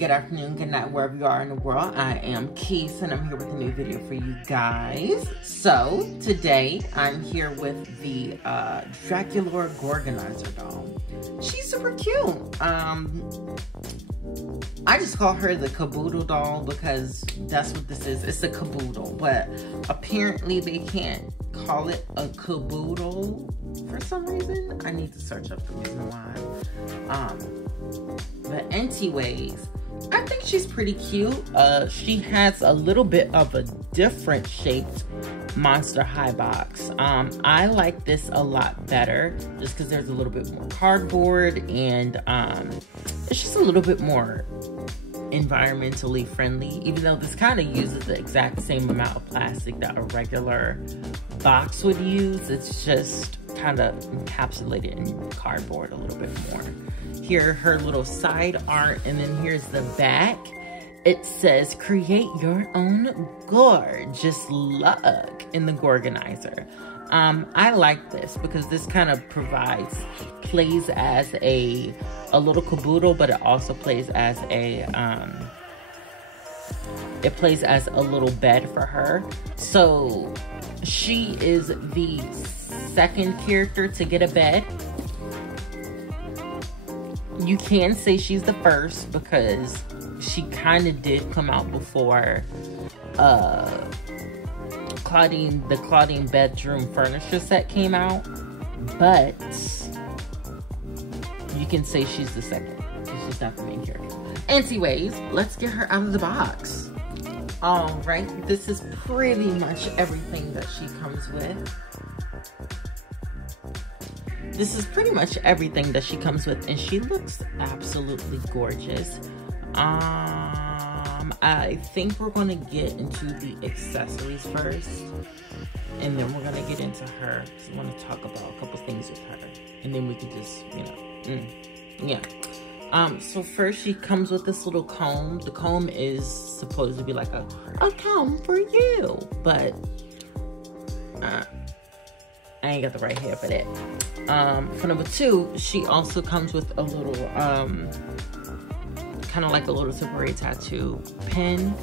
good afternoon, good night, wherever you are in the world. I am Keith, and I'm here with a new video for you guys. So, today, I'm here with the Draculaura Goreganizer doll. She's super cute. I just call her the caboodle doll because that's what this is. It's a caboodle, but apparently they can't call it a caboodle for some reason. I need to search up the reason why. But anyways, I think she's pretty cute. She has a little bit of a different shaped Monster High box. I like this a lot better just because there's a little bit more cardboard and it's just a little bit more environmentally friendly, even though this kind of uses the exact same amount of plastic that a regular box would use. It's just kind of encapsulated in cardboard a little bit more. Here, her little side art, and then here's the back. It says, create your own gorgeous look in the Goreganizer. I like this because this kind of plays as a little caboodle, but it also plays as a little bed for her. So she is the second character to get a bed. You can say she's the first because she kind of did come out before the Claudine bedroom furniture set came out, but you can say she's the second. She's not the main character. Anyways, let's get her out of the box. All right, this is pretty much everything that she comes with. This is pretty much everything that she comes with, and she looks absolutely gorgeous. I think we're gonna get into the accessories first, and then we're gonna get into her. So I want to talk about a couple things with her, and then we can just, so first she comes with this little comb. The comb is supposed to be like a comb for you, but I ain't got the right hair for that. For number two, she also comes with a little, kind of like a little temporary tattoo pin.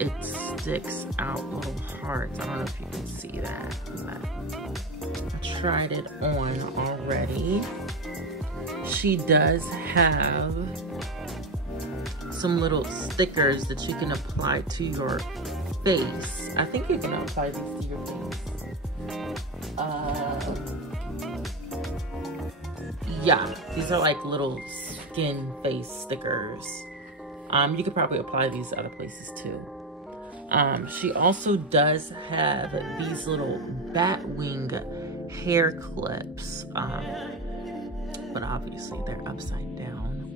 It sticks out little hearts. I don't know if you can see that, but I tried it on already. She does have some little stickers that you can apply to your face. I think you can apply these to your face. Yeah, these are like little skin face stickers. You could probably apply these other places too. She also does have these little bat wing hair clips, but obviously they're upside down.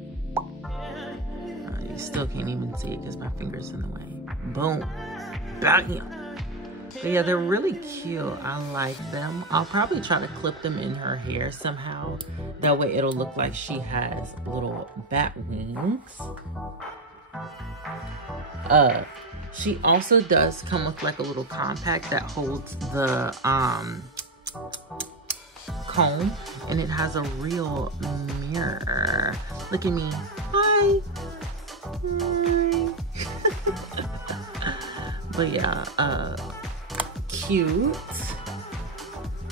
You still can't even see it because my finger's in the way. Boom, bam. But yeah, they're really cute. I like them. I'll probably try to clip them in her hair somehow. That way it'll look like she has little bat wings. She also does come with like a little compact that holds the comb, and it has a real mirror. Look at me. Hi. But yeah, cute.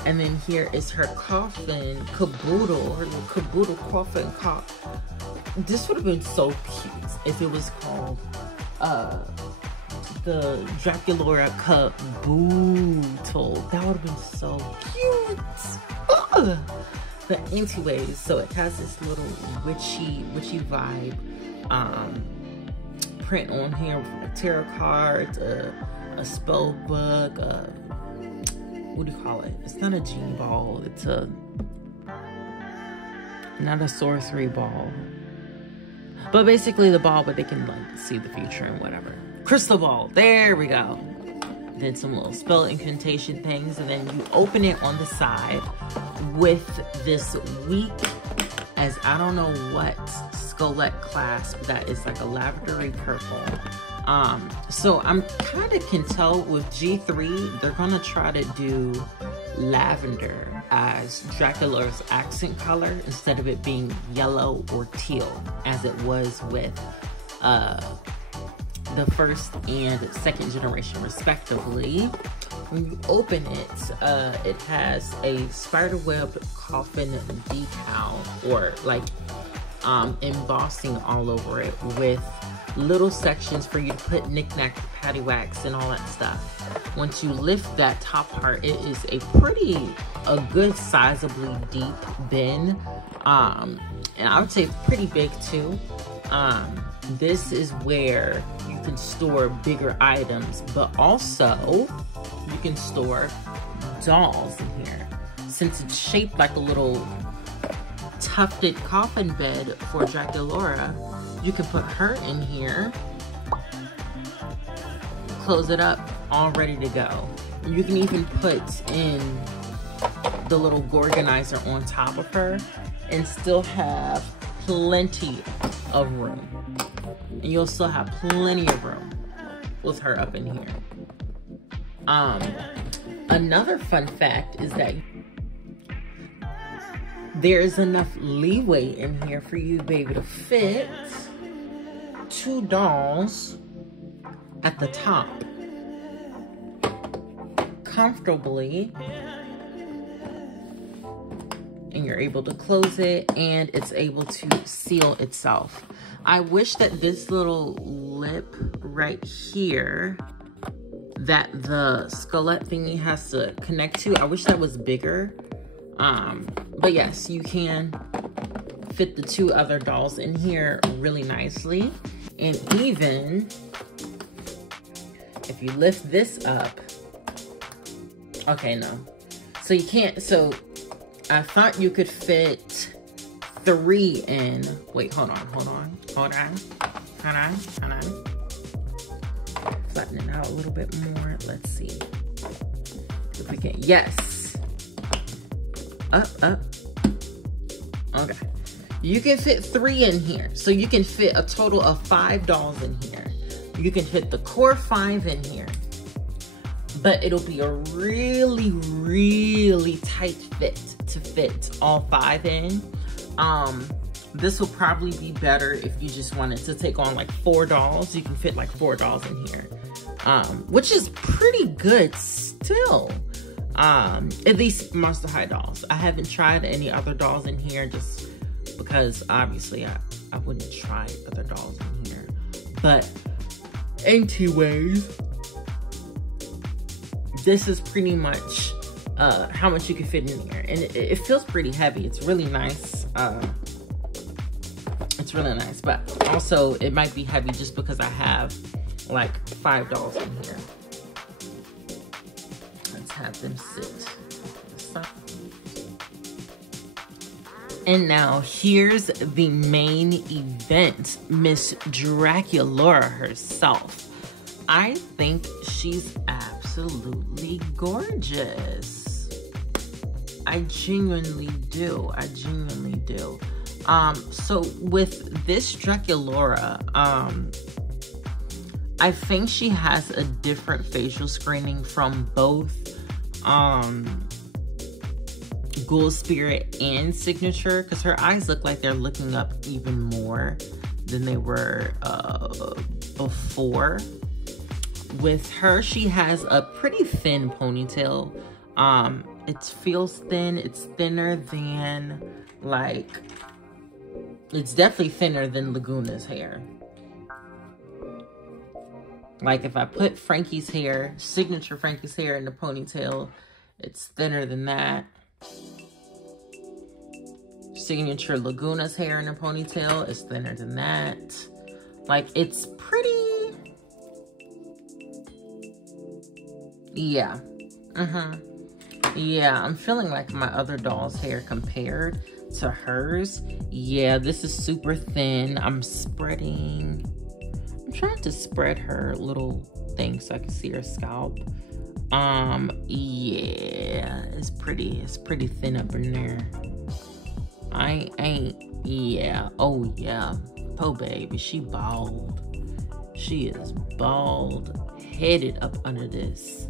And then here is her coffin caboodle, her little caboodle coffin This would have been so cute if it was called the Draculaura caboodle. That would have been so cute. Ugh. But anyways, so it has this little witchy vibe print on here with a tarot card, a spell book, what do you call it? It's not a genie ball. It's not a sorcery ball. But basically the ball, but they can like see the future and whatever. Crystal ball. There we go. Then some little spell incantation things, and then you open it on the side with this weak, as I don't know what skullet clasp that is like a lavendery purple. So I'm kind of can tell with G3, they're gonna try to do lavender as Draculaura's accent color instead of it being yellow or teal as it was with the first and second generation respectively. When you open it, it has a spiderweb coffin decal, or like embossing all over it, with little sections for you to put knick-knack, paddywhacks, and all that stuff. Once you lift that top part, it is a good sizably deep bin, and I would say pretty big too. This is where you can store bigger items, but also you can store dolls in here. Since it's shaped like a little tufted coffin bed for Draculaura, you can put her in here, close it up, all ready to go. You can even put in the little Goreganizer on top of her and still have plenty of room. And you'll still have plenty of room with her up in here. Another fun fact is that there's enough leeway in here for you to be able to fit 2 dolls at the top comfortably, and you're able to close it, and it's able to seal itself. I wish that this little lip right here that the skelet thingy has to connect to, I wish that was bigger. But yes, you can fit the 2 other dolls in here really nicely. And even if you lift this up, okay, no. So you can't, so I thought you could fit 3 in. Wait, hold on. Flatten it out a little bit more. Let's see if we can. Yes. Up. Okay. You can fit 3 in here. So you can fit a total of 5 dolls in here. You can fit the core 5 in here. But it'll be a really, really tight fit to fit all 5 in. This will probably be better if you just wanted to take on like 4 dolls. You can fit like 4 dolls in here, which is pretty good still. At least Monster High dolls. I haven't tried any other dolls in here just because obviously I wouldn't try other dolls in here. But anyways, this is pretty much how much you can fit in here, and it feels pretty heavy. It's really nice. It's really nice, but also it might be heavy just because I have like 5 dolls in here. Let's have them sit. And now here's the main event, Miss Draculaura herself. I think she's absolutely gorgeous. I genuinely do. So with this Draculaura, I think she has a different facial screening from both Ghoul Spirit and Signature, because her eyes look like they're looking up even more than they were before. With her, she has a pretty thin ponytail. It feels thin. It's thinner than, like, it's definitely thinner than Laguna's hair. Like, if I put Frankie's hair, Signature Frankie's hair in the ponytail, it's thinner than that. Signature Laguna's hair in the ponytail is thinner than that. Like, it's pretty... Yeah. Yeah, I'm feeling like my other doll's hair compared to hers. Yeah, this is super thin. I'm trying to spread her little thing so I can see her scalp. Yeah, it's pretty thin up in there. Yeah. Oh yeah, po baby, she bald. She is bald headed up under this.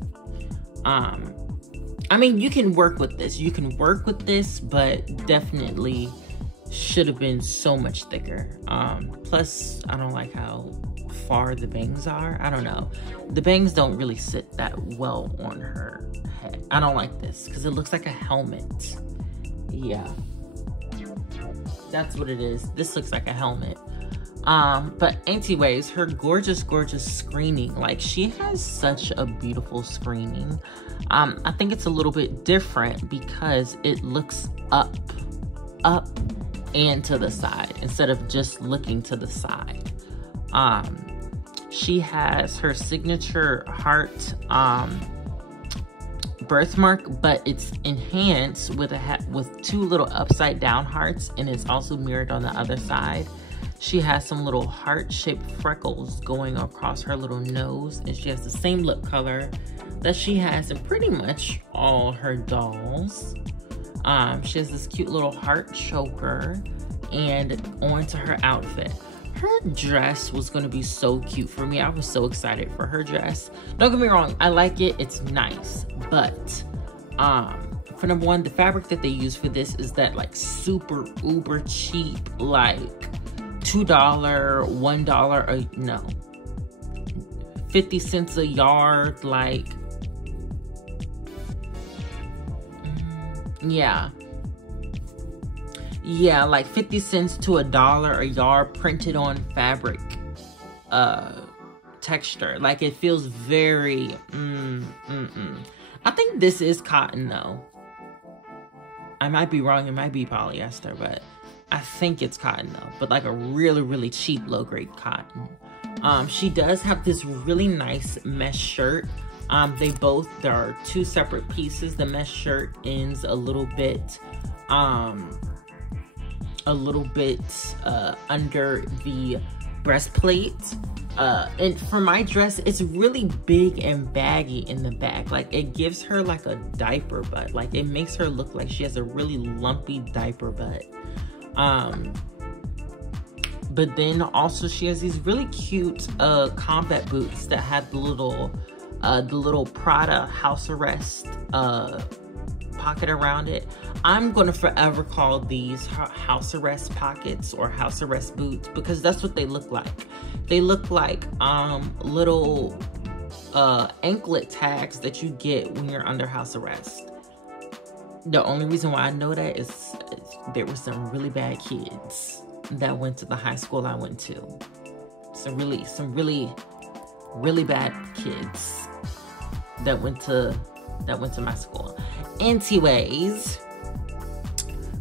I mean, you can work with this. But definitely should have been so much thicker. Plus, I don't like how far the bangs are. I don't know. The bangs don't really sit that well on her head. I don't like this because it looks like a helmet. Yeah. That's what it is. This looks like a helmet. But anyways, her gorgeous screening, like she has such a beautiful screening. I think it's a little bit different because it looks up and to the side instead of just looking to the side. She has her signature heart birthmark, but it's enhanced with with 2 little upside down hearts, and it's also mirrored on the other side. She has some little heart-shaped freckles going across her little nose, and she has the same lip color that she has in pretty much all her dolls. She has this cute little heart choker and onto her outfit. Her dress was going to be so cute for me. I was so excited for her dress. Don't get me wrong, I like it. It's nice. But for number one, the fabric that they use for this is that like super uber cheap, like $2, $1, no, 50 cents a yard, like, yeah, like 50 cents to $1 a yard printed on fabric texture. Like it feels very I think this is cotton though. I might be wrong, it might be polyester, but I think it's cotton though, but like a really cheap low grade cotton. She does have this really nice mesh shirt. There are 2 separate pieces. The mesh shirt ends a little bit under the breastplate. And for my dress, it's really big and baggy in the back. Like it gives her like a diaper butt. Like it makes her look like she has a really lumpy diaper butt. But then also she has these really cute combat boots that have the little Prada house arrest pocket around it. I'm gonna forever call these house arrest pockets or house arrest boots because that's what they look like. They look like little anklet tags that you get when you're under house arrest. The only reason why I know that is there were some really bad kids that went to the high school I went to. Some really bad kids that went to my school. Anyways,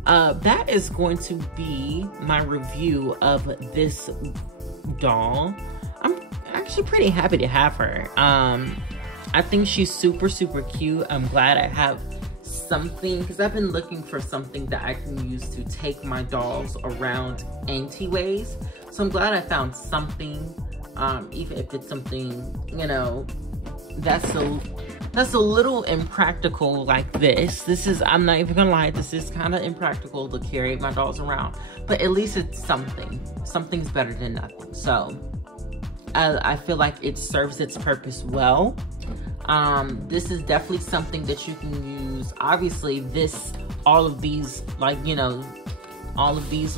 that is going to be my review of this doll. I'm actually pretty happy to have her. I think she's super cute. I'm glad I have something, because I've been looking for something that I can use to take my dolls around anyways. So I'm glad I found something, even if it's something, you know, that's a little impractical like this. This is, I'm not even gonna lie, this is kind of impractical to carry my dolls around, but at least it's something. Something's better than nothing. So I feel like it serves its purpose well. This is definitely something that you can use. Obviously all of these, like, you know, all of these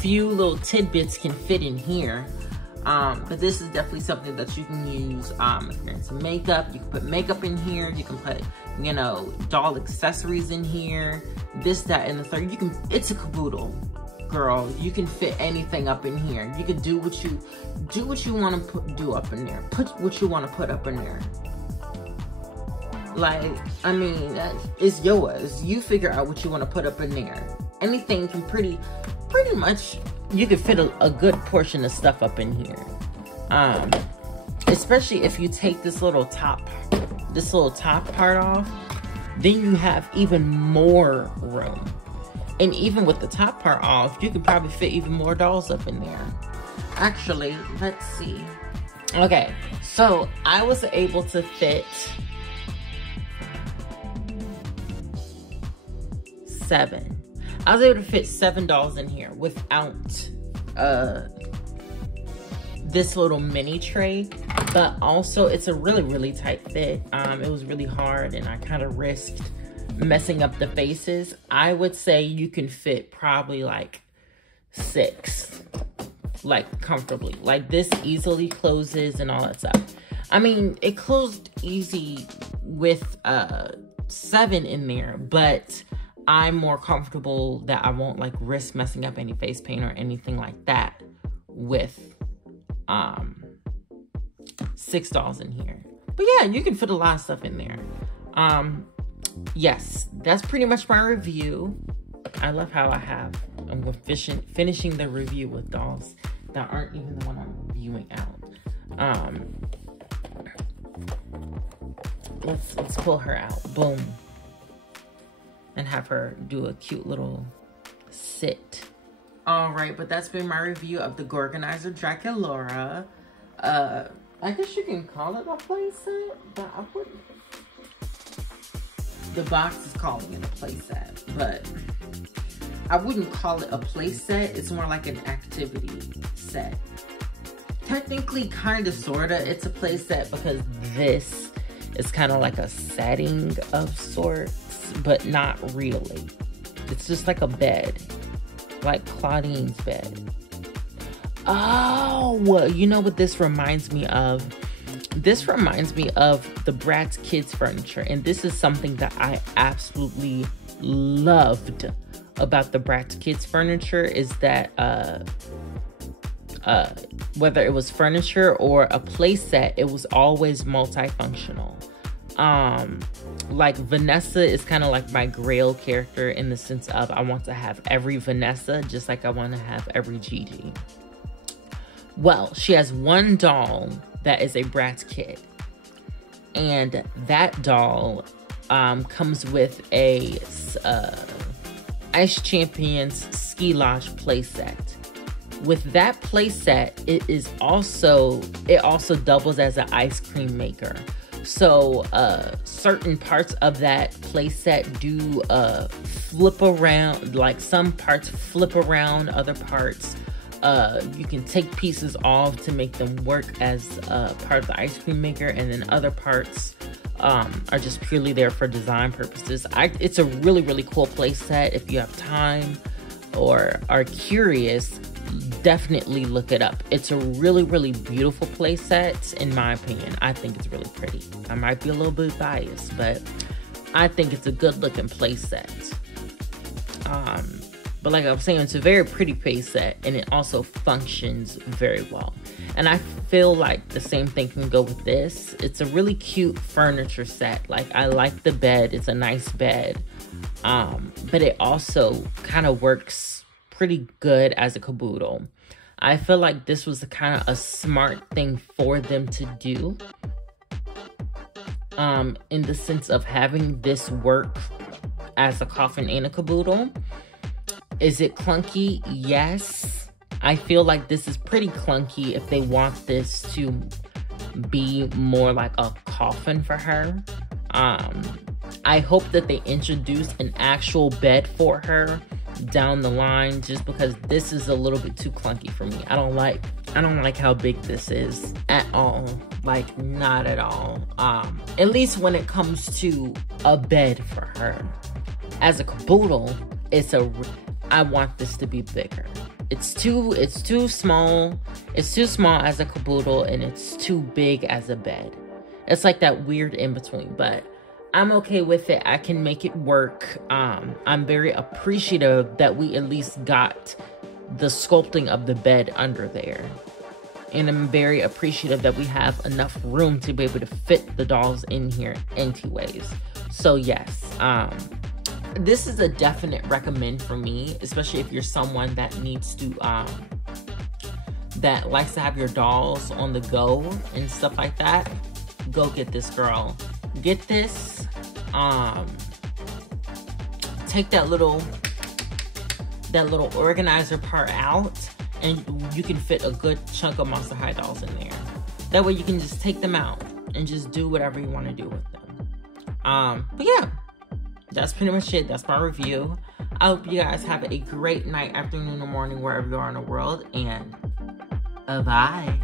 few little tidbits can fit in here. But this is definitely something that you can use if you're into makeup. You can put makeup in here. You can put, you know, doll accessories in here. This, that, and the third. You can, it's a caboodle, girl. You can fit anything up in here. You can do what you want to do up in there. Put what you want to put up in there. Like, I mean, it's yours. You figure out what you want to put up in there. Anything can pretty much, you can fit a good portion of stuff up in here. Especially if you take this little top part off, then you have even more room. And even with the top part off, you could probably fit even more dolls up in there. Actually, let's see. Okay, so I was able to fit 7. I was able to fit 7 dolls in here without this little mini tray, but also it's a really tight fit. It was really hard, and I kind of risked messing up the faces, I would say you can fit probably like 6, like comfortably. Like this easily closes and all that stuff. I mean, it closed easy with 7 in there, but I'm more comfortable that I won't like risk messing up any face paint or anything like that with 6 dolls in here. But yeah, you can fit a lot of stuff in there. Yes, that's pretty much my review. I love how I'm finishing the review with dolls that aren't even the one I'm reviewing out. Let's pull her out. Boom. And have her do a cute little sit. All right, but that's been my review of the Goreganizer Draculaura. I guess you can call it a playset, but I wouldn't. The box is calling it a playset, but I wouldn't call it a playset. It's more like an activity set. Technically, kind of, sorta, it's a playset because this is kind of like a setting of sorts, but not really. It's just like a bed, like Claudine's bed. Oh, you know what this reminds me of? This reminds me of the Bratz Kids furniture, and this is something that I absolutely loved about the Bratz Kids furniture, is that whether it was furniture or a play set, it was always multifunctional. Like Vanessa is kind of like my Grail character in the sense of I want to have every Vanessa just like I want to have every Gigi. Well, she has one doll that is a Bratz Kid, and that doll comes with a Ice Champions Ski Lodge playset. With that playset, it also doubles as an ice cream maker. So certain parts of that playset do flip around, like some parts flip around, other parts you can take pieces off to make them work as part of the ice cream maker, and then other parts are just purely there for design purposes. It's a really, really cool playset. If you have time or are curious, definitely look it up. It's a really, really beautiful playset, in my opinion. I think it's really pretty. I might be a little bit biased, but I think it's a good looking playset. But like I was saying, it's a very pretty playset, and it also functions very well. And I feel like the same thing can go with this. It's a really cute furniture set. Like, I like the bed. It's a nice bed. But it also kind of works pretty good as a caboodle. I feel like this was kind of a smart thing for them to do. In the sense of having this work as a coffin and a caboodle. Is it clunky? Yes. I feel like this is pretty clunky if they want this to be more like a coffin for her. I hope that they introduce an actual bed for her down the line, just because this is a little bit too clunky for me. I don't like how big this is at all. Like, not at all. At least when it comes to a bed for her. As a caboodle, I want this to be bigger. It's too small. It's too small as a caboodle, and it's too big as a bed. It's like that weird in between, but I'm okay with it. I can make it work. I'm very appreciative that we at least got the sculpting of the bed under there. And I'm very appreciative that we have enough room to be able to fit the dolls in here anyways. So yes, this is a definite recommend for me, especially if you're someone that needs to, that likes to have your dolls on the go and stuff like that. Go get this, girl. Get this. Take that little organizer part out, and you can fit a good chunk of Monster High dolls in there. That way you can just take them out and just do whatever you want to do with them. But yeah, that's pretty much it. That's my review. I hope you guys have a great night, afternoon, or morning, wherever you are in the world, and bye.